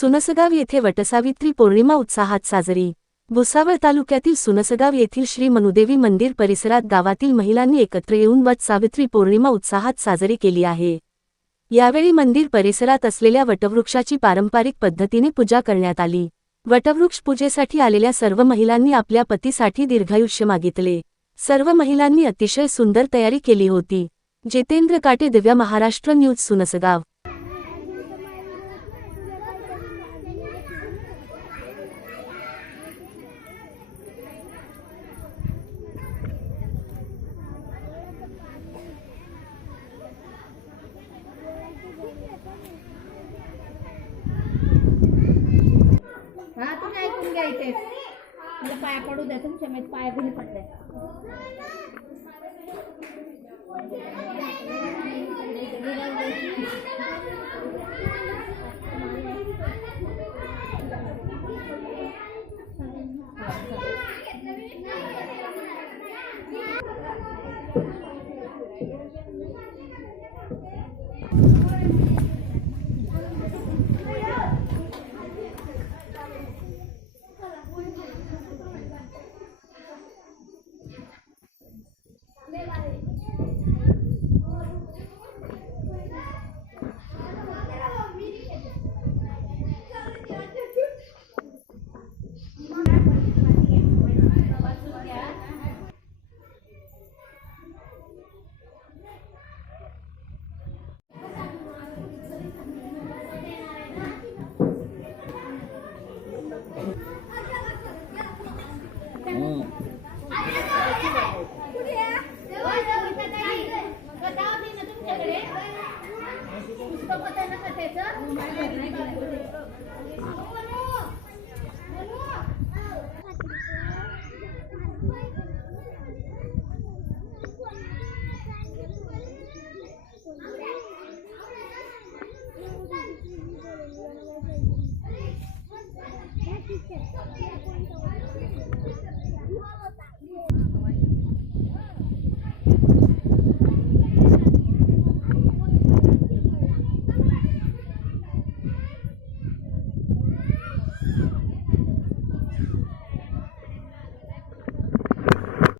सुनसगाव येथे वटसावित्री पौर्णिमा उत्साहात साजरी। भुसावळ तालुक्यातील सुनसगाव येथील श्री मनुदेवी मंदिर परिसरात गावातील महिलांनी एकत्र येऊन वटसावित्री पौर्णिमा उत्साहात साजरी केली आहे। यावेळी मंदिर परिसरात असलेल्या वटवृक्षाची पारंपरिक पद्धतीने पूजा करण्यात आली। वटवृक्ष पूजेसाठी आलेल्या सर्व महिलांनी आपल्या पतीसाठी दीर्घायुष्य मागितले। सर्व महिलांनी अतिशय सुंदर तयारी केली होती। जितेंद्र काटे, दिव्य महाराष्ट्र न्यूज, सुनसगाव। हा तुम्ही ऐकून घ्या इथे मला पाय पडू द्या तुमच्या मी पाय बिल पडले